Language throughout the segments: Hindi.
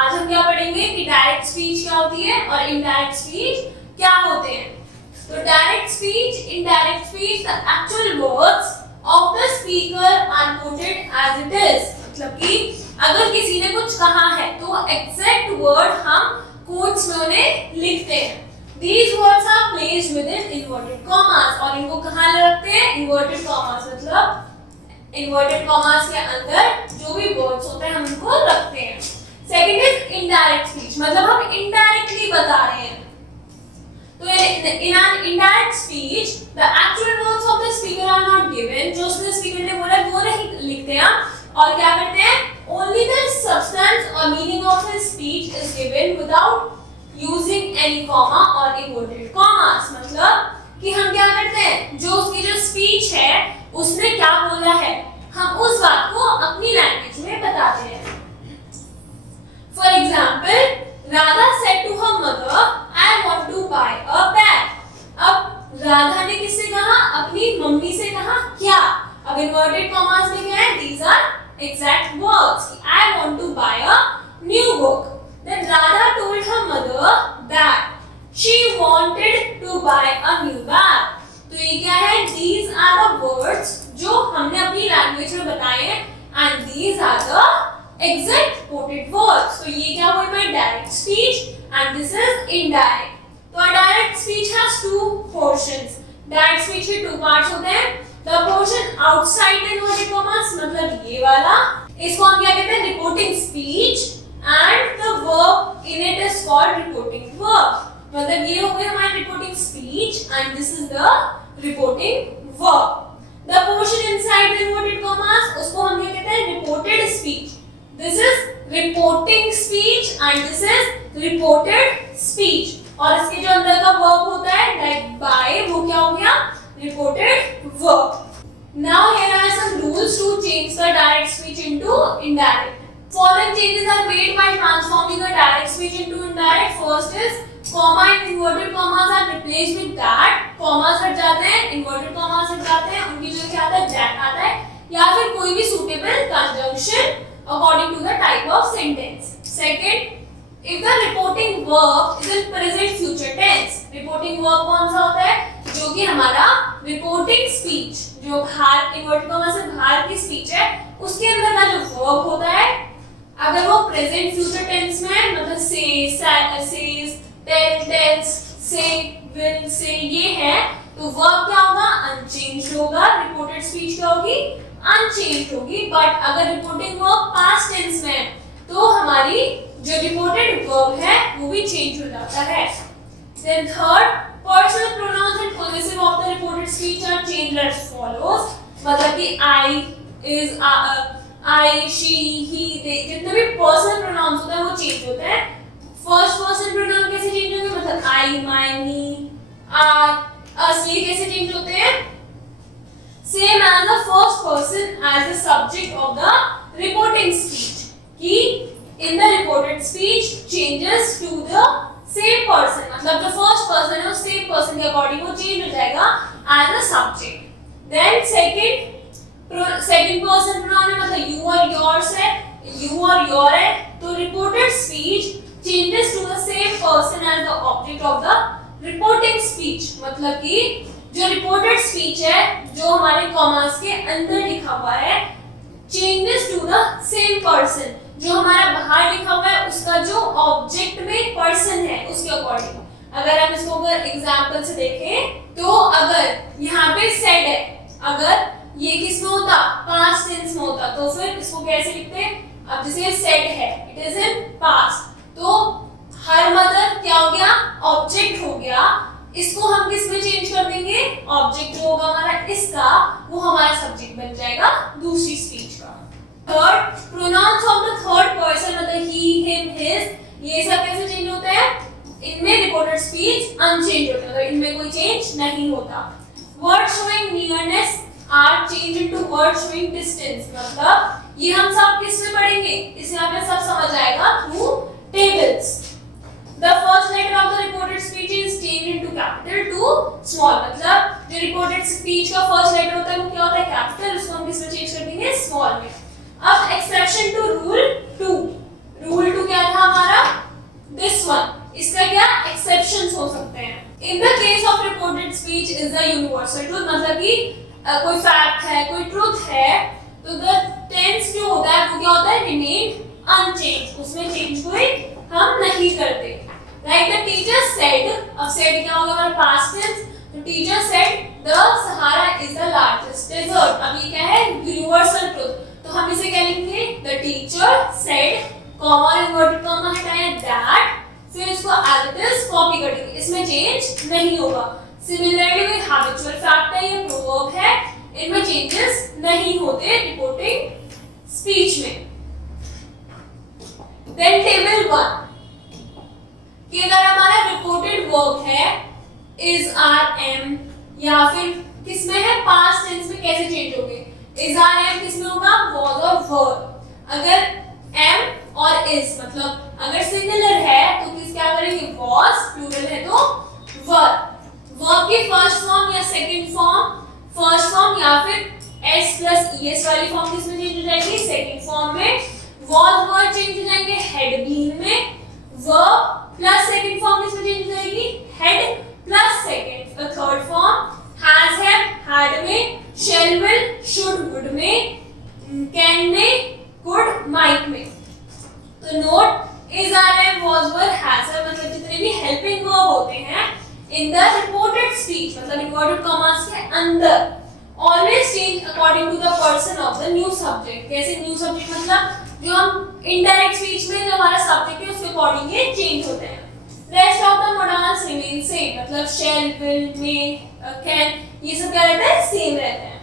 आज हम क्या पढ़ेंगे कि डायरेक्ट स्पीच क्या होती है और इनडायरेक्ट स्पीच क्या होते हैं। तो direct speech, indirect speech, the actual words of the speaker are quoted as it is. मतलब कि अगर किसी ने कुछ कहा है तो एग्जैक्ट वर्ड हम कोट्स में उन्हें लिखते हैं। These words are placed within inverted commas और इनको कहाँ रखते हैं? Inverted commas, मतलब inverted commas के अंदर जो भी words होते हैं हम उनको रखते हैं। Second is indirect speech, मतलब हम indirectly बता रहे हैं। तो in an indirect speech, the actual words of the speaker are not given, जो उसने speaker ने बोला वो नहीं लिखते हैं और क्या करते हैं? Only the substance or meaning of his speech is given without using any comma or inverted commas। मतलब कि हम क्या करते हैं, जो उसकी जो स्पीच है उसने क्या बोला है हम उस बात को अपनी लैंग्वेज में बताते हैं। For example, Radha said to her mother, I want to buy a bag। अब राधा ने किससे कहा? अपनी मम्मी से कहा क्या? अब इन्वर्टेड कॉमास में क्या है? These are exact words। I want to buy a new book। Then Radha told her mother that she wanted to buy a new bag। तो ये क्या है? These are the words जो हमने अपनी लैंग्वेज में बताए हैं and these are the exact quoted words। तो ये क्या हुई my direct speech and this is indirect। तो a direct speech has two portions। direct speech के two parts होते हैं। The portion outside the inverted commas, मतलब ये वाला, इसको हम क्या कहते हैं? reporting speech and the verb in it is called reporting verb। मतलब ये हो गया हमारा reporting speech and this is the reporting verb। The portion inside the inverted commas, उसको हम क्या कहते हैं? reported speech। This is reporting speech and this is reported speech। और इसके जो अंदर का verb होता है like by, वो क्या हो गया? reported verb। Now here are some rules to change the direct speech into indirect। Following changes are made by transforming a direct speech into indirect। First is comma and inverted commas are replaced with that। commas हट जाते हैं, inverted commas हट जाते हैं, उनकी जगह क्या आता है? that आता है या फिर कोई भी suitable conjunction according to the type of sentence। Second, if the reporting verb is in present future tense। reporting verb कौन सा होता है? जो कि हमारा reporting speech, जो बाहर inverted comma से बाहर की speech है उसके अंदर का जो verb होता है अगर वो प्रेजेंट फ्यूचर टेंस में है, मतलब से, सेज, टेल, टेल्स, से, विल, से ये है तो वर्ब क्या होगा? अनचेंज्ड होगा। रिपोर्टेड स्पीच क्या होगी? अनचेंज्ड होगी। बट अगर रिपोर्टिंग वर्ब पास्ट टेंस में है तो हमारी जो रिपोर्टेड वर्ब है वो भी चेंज हो जाता है। Then third, personal pronouns and possessive of the reported speech are changed as follows. मतलब कि I, is, I, she, he, they, जितने भी पर्सनल प्रोनाउंस होते हैं वो चेंज होते हैं। फर्स्ट पर्सन प्रोनाउन कैसे चेंज होंगे? मतलब I, my, me, our, us, ये कैसे चेंज होते हैं? Same as the first person as the subject of the reporting speech। कि in the reported speech changes to the same person, मतलब जो first person है वो same person के अकॉर्डिंग वो चेंज हो जाएगा as the subject। Then second person pronoun है, मतलब यू और योर्स है, यू और योर है तो reported speech changes to the same person as the object of the reporting speech. मतलब कि जो रिपोर्टेड स्पीच है जो हमारे कॉमास के अंदर लिखा हुआ है changes to the same person, जो हमारा बाहर लिखा हुआ है उसका जो ऑब्जेक्ट में पर्सन है उसके अकॉर्डिंग। अगर हम इसको अगर एग्जांपल से देखें तो अगर यहाँ पे सेड है, अगर ये किस में होता? पास्ट टेंस में होता तो फिर इसको कैसे लिखते हैं? अब जैसे सेड है, इट इज इन पास्ट, तो हर मदर क्या हो गया? ऑब्जेक्ट हो गया। इसको हम किस में चेंज कर देंगे? ऑब्जेक्ट जो होगा हमारा इसका वो हमारा सब्जेक्ट बन जाएगा दूसरी स्पीच का। Third, pronouns of the third person, मतलब ही, हिम, हिज, ये सब कैसे चेंज होते हैं? इनमें रिपोर्टेड स्पीच अनचेंज होता है, मतलब इनमें कोई चेंज नहीं होता। Word showing nearness are changed into word showing distance। मतलब ये हम सब किस में पढ़ेंगे? इसे हमें सब समझ आएगा through tables। The first letter of the reported speech is changed into capital to small। मतलब जो reported speech का first letter होता है वो क्या होता है? capital, उसको हम किस में चेंज कर देंगे? small में। अब exception to rule 2। rule 2 क्या था? द यूनिवर्सल ट्रूथ, मतलब कि कोई फैक्ट है, कोई ट्रूथ है, तो द टेंस जो होता है वो क्या होता है, रिमेन अनचेंज, उसमें चेंज कोई हम नहीं करते। लाइक द टीचर सेड, अब सेड क्या होगा हमारा पास्ट टेंस, तो teacher said the Sahara is the largest desert, अब ये क्या है, यूनिवर्सल ट्रूथ, तो हम इसे क्या लिखेंगे, the teacher said comma inverted comma हटाया दैट, फिर इसको एज इट इज कॉपी कर देंगे, इसमें चेंज नहीं होगा। सिमिलरली कोई हैबिचुअल फैक्ट है या प्रोवर्ब है, इनमें चेंजेस नहीं होते रिपोर्टिंग स्पीच में। देन टेबल 1 कि अगर हमारा रिपोर्टेड वर्ब है इज आर एम, या फिर किसमें है, पास्ट टेंस में कैसे चेंज होंगे, इज आर एम किसमें होगा, वाज और वर, अगर एम और इज मतलब अगर सिंगुलर है तो किस क्या करेंगे, वाज, प्लूरल है तो वर, वर्ब की फर्स्ट फॉर्म या सेकंड फॉर्म, फर्स्ट फॉर्म या फिर एस प्लस ईएस वाली फॉर्म किसमें चेंज हो जाएगी, सेकंड फॉर्म में, वाज वर चेंज हो जाएंगे हेड बीन में, वर्ब प्लस सेकंड फॉर्म किसमें चेंज हो जाएगी, had plus second, third form has had में, शैल विल शुड वुड में, कैन में, कुड माइट में। तो note is are am was were has have मतलब जितने भी हेल्पिंग वर्ब होते हैं इन द रिपोर्टेड स्पीच मतलब इन्वर्टेड कॉमास के अंदर always change according to the person of the new subject. कैसे न्यू सब्जेक्ट मतलब जो हम इनडायरेक्ट स्पीच में जो हमारा सब्जेक्ट है उसके अकॉर्डिंग ये चेंज होते हैं। Rest of the modals remain same मतलब शैल विल में कैन ये सब क्या रहता है सेम रहता है।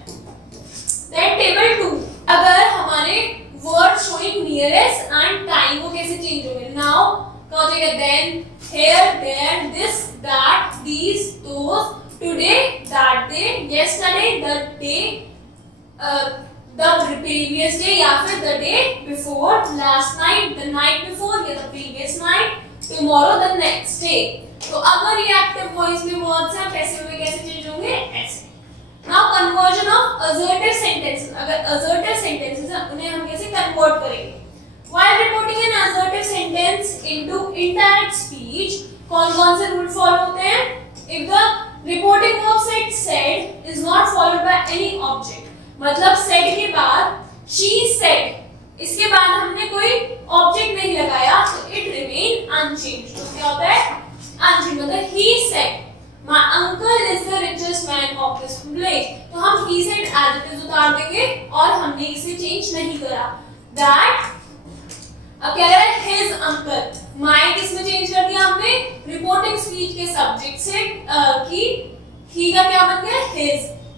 देन टेबल 2 अगर हमारे word showing nearest and time वो कैसे चेंज होंगे। नाउ क्या हो जाएगा then here there this that these those today that day yesterday the day the previous day या फिर the day before last night the night before या the previous night tomorrow the next day। तो अगर ये एक्टिव वॉइस में वर्ड्स हैं कैसे होंगे कैसे चेंज होंगे ऐसे। Now conversion of assertive sentences अगर assertive sentences हैं उन्हें हम कैसे कन्वर्ट करेंगे। While reporting an assertive sentence into indirect speech, कौन-कौन से रूल फॉलो होते हैं? If the reporting verb said is not followed by any object, मतलब said के बाद she said इसके बाद हमने कोई ऑब्जेक्ट नहीं लगाया तो it remain unchanged। तो क्या होता है? Unchanged मतलब he said my uncle is the richest man of this village। तो हम he said as it is उतार देंगे और हमने इसे चेंज नहीं करा। That अब क्या है his uncle my किसमें चेंज कर दिया हमने रिपोर्टिंग स्पीच के सब्जेक्ट से कि he का क्या बन गया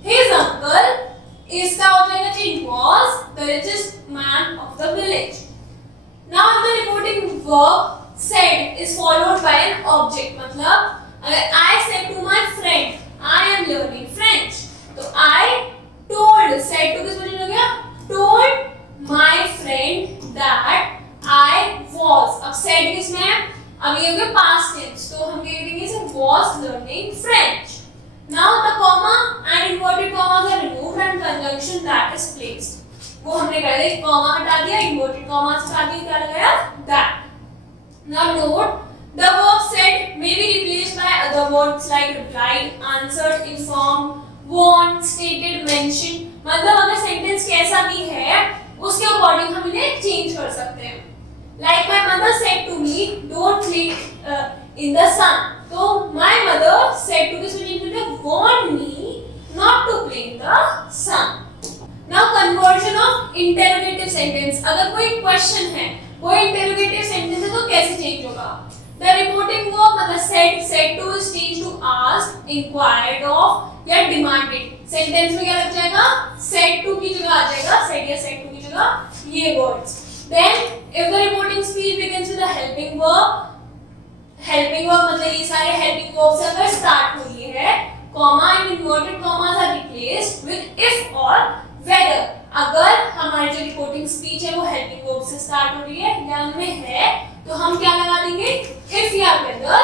his uncle इसका हो जाएगा change was the richest man of the village। now the reporting verb said is followed by an object मतलब अगर I said to my friend I am learning French तो I told said to किसमें चेंज हो गया told my friend that I was अब said किसमें है अब ये हो गया past tense तो हम क्या करेंगे इसे was learning French। now the comma and inverted commas are removed and conjunction that is placed वो हमने कर दिया comma हटा दिया inverted commas हटा दिया क्या लगाया that। now note the verb said may be replaced by other words like replied answered informed warned stated mentioned मतलब अगर सेंटेंस कैसा भी है उसके अकॉर्डिंग हम इन्हें चेंज कर सकते हैं। Like my mother said to me, don't play in the sun. So my mother said to me, warn me not to play in the sun. Now conversion of interrogative sentence. अगर कोई question है, कोई interrogative sentence है तो कैसे change होगा? The reporting verb मतलब said to is changed to asked, inquired of या demanded. Sentence में क्या लग जाएगा? Said to की जगह आ जाएगा, said या said to की जगह ये words. Then if the reporting speech begins with a helping verb मतलब ये सारे helping verbs अगर start हुई है comma and inverted commas are replaced with if or whether। अगर हमारी जो reporting speech है वो helping verb से start हो रही है या उनमें है तो हम क्या लगा देंगे if या whether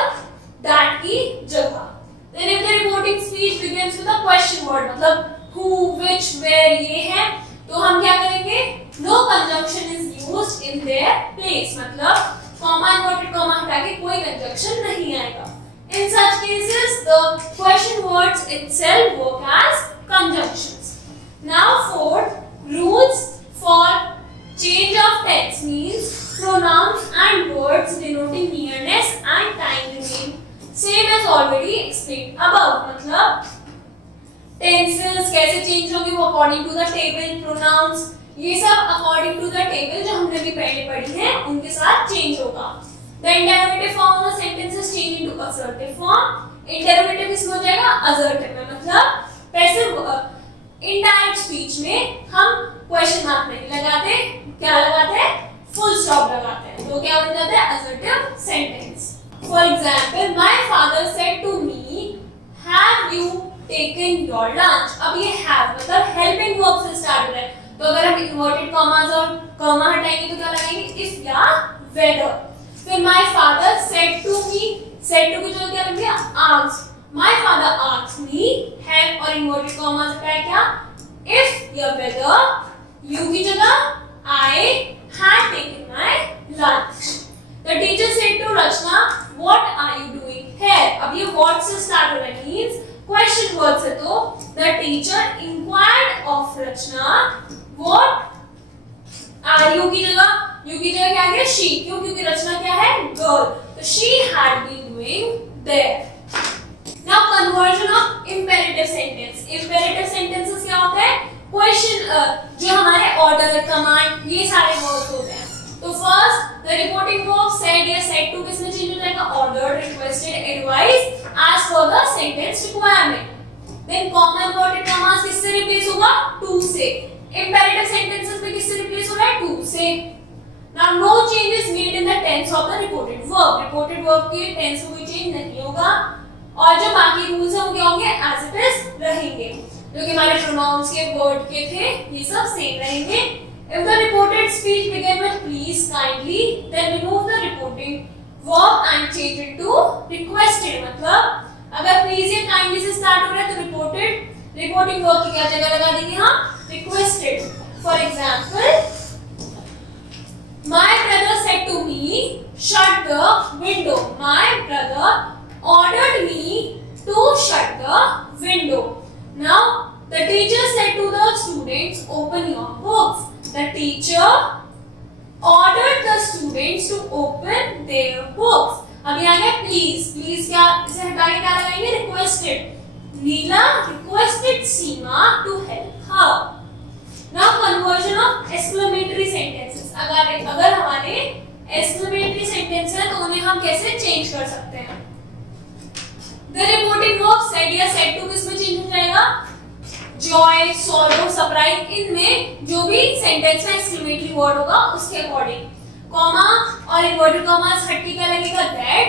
that की जगह। Then if the reporting speech begins with a question word मतलब who which where ये है तो हम क्या करेंगे no conjunction is used in their place मतलब comma inverted comma हटा के कोई conjunction नहीं आएगा। In such cases the question word words itself work as conjunctions. Now fourth, rules for change of tense means pronouns and words denoting nearness and time remain same as already explained above. मतलब tenses कैसे change होंगे वो according to the table, pronouns ये सब according to the table जो हमने भी पहले पढ़ी है उनके साथ change होगा. The interrogative form of the sentences change into assertive form. Interrogative इसमें हो जाएगा assertive में, मतलब passive indirect speech में हम question mark नहीं लगाते, क्या लगाते हैं? Full stop लगाते हैं. तो क्या बन जाता है? Assertive sentence. For example, my father said to me, "Have you taken your lunch?" अब ये have मतलब helping verb से start हो रहा है. तो अगर हम inverted commas और comma हटाएंगे तो क्या लगाएंगे? If या whether. फिर my father said to me, said to की जगह क्या लग गया? Asked. My father asked me, have और inverted commas हटाया क्या? If या whether, you की जगह I had taken my lunch. The teacher said to Rachna, what are you doing here? अब ये what से start हो रहा है, means question word से. तो the teacher inquired of Rachna, what are you की जगह क्या है? She. क्यों? क्योंकि रचना क्या है? Girl. तो she had been doing there. Now conversion of imperative sentence. Imperative sentences क्या होता है? Question जो हमारे order, command ये सारे words होते हैं. तो first the reporting verb said या said to किसमें change हो जाएगा? Ordered, requested, advised, as per the sentence requirement. Then comma inverted commas किससे replace होगा? To से. Imperative sentences में किससे replace हो रहा है? To से. Now no change is made in the tense of the reported verb. Reported verb के tense में कोई change नहीं होगा और जो बाकी rules हैं वो क्या होंगे? As it is रहेंगे. जो कि हमारे pronouns के word के थे ये सब same रहेंगे. If the reported speech began with please, kindly, then remove the reporting verb and change it to requested. मतलब अगर please या kindly से start हो रहा है तो reporting verb की क्या जगह लगा देंगे हम? Requested. For example, my brother said to me, shut the window. My brother ordered me to shut the window. Now, the teacher said to the students, open your books. The teacher ordered the students to open their books. अभी आ गया please. Please क्या इसे हटा के क्या लगाएंगे? Requested. Neela requested Seema to help her. Now conversion of exclamatory sentences. अगर हमारे exclamatory sentence है तो उन्हें हम कैसे change कर सकते हैं? The reporting verb said या said to किसमें change हो जाएगा? Joy, sorrow, surprise इनमें जो भी sentence में exclamatory word होगा उसके according. Comma और inverted commas हट के क्या लगेगा? That.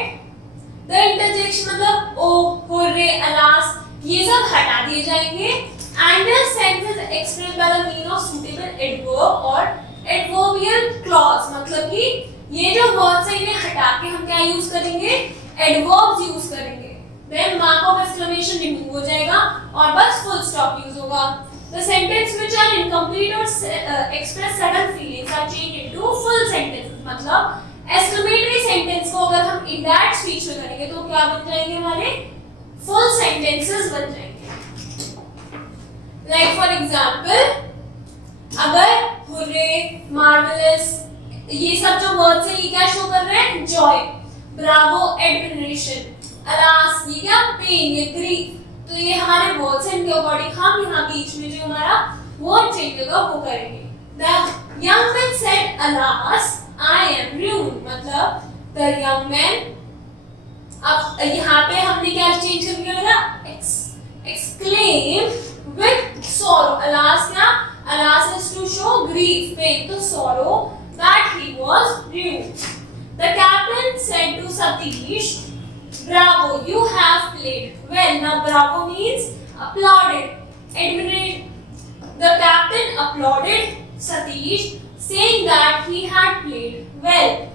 The interjection मतलब oh, hooray, alas ये सब हटा दिए जाएंगे. And the sentence is expressed by the means of suitable adverb or adverbial clause. मतलब कि ये जो words हैं इन्हें हटा के हम क्या use करेंगे? Adverbs use करेंगे. Then mark of exclamation remove हो जाएगा और बस full stop use होगा. The sentence which are incomplete or express certain feelings are changed into full sentences. मतलब exclamatory sentence को अगर हम indirect speech में करेंगे तो क्या बन जाएंगे? हमारे full sentences बन जाएंगे. Like for example, अगर hooray, marvelous ये सब जो words हैं ये क्या show कर रहे हैं? Joy, bravo, admiration, alas ये क्या? Pain, ये grief. तो ये हमारे words हैं इनके according हम यहाँ बीच में जो हमारा word change होगा वो करेंगे. The young man said, alas, I am ruined. मतलब the young man अब यहाँ पे हमने क्या change कर दिया? Exclaim with sorrow. Alas क्या? Alas is to show grief, pain. तो sorrow that he was ruined. The captain said to Satish, bravo, you have played well. Now bravo means applauded. The captain applauded Satish, saying that he had played well.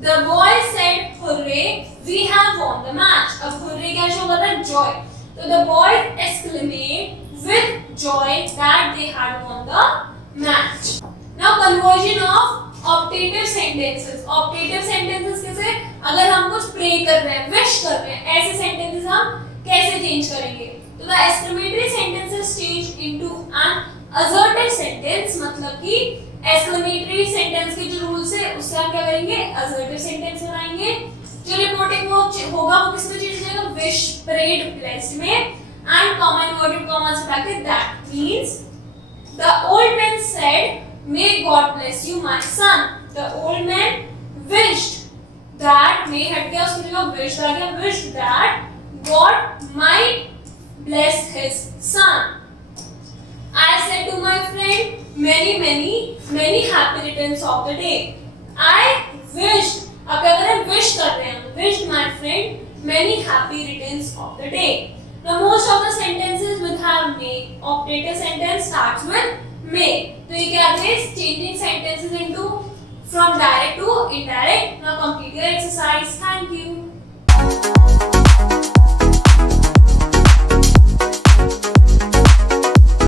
The boy said, hooray, we have won the match. अब hooray क्या show कर रहा है? Joy. So the boys exclaimed with joy that they had won the match. Now conversion of optative sentences. Optative sentences कैसे? अगर हम कुछ pray कर रहे हैं, wish कर रहे हैं, ऐसे sentences हम कैसे change करेंगे? तो the exclamatory sentence is changed into an assertive sentence, मतलब कि एक्सक्लेमेटरी सेंटेंस के जो रूल्स है उससे हम क्या करेंगे, असर्टिव सेंटेंस बनाएंगे। जो रिपोर्टिंग होगा वो किसमें चेंज हो जाएगा, विश प्रेड ब्लेस्ड में, एंड कॉमा इन्वर्टेड कॉमा से हटा के that means the old man said may God bless you my son. The old man wished that, may हट गया उसकी जगह विश आ गया, wish that God might bless his son. I said to my friend, many happy returns of the day. I wished, अब अगर हम wish कर रहे हैं, wished my friend many happy returns of the day. Now most of the sentences will have may. Optative sentence starts with may. तो ये क्या है, changing sentences into from direct to indirect. Now complete your exercise.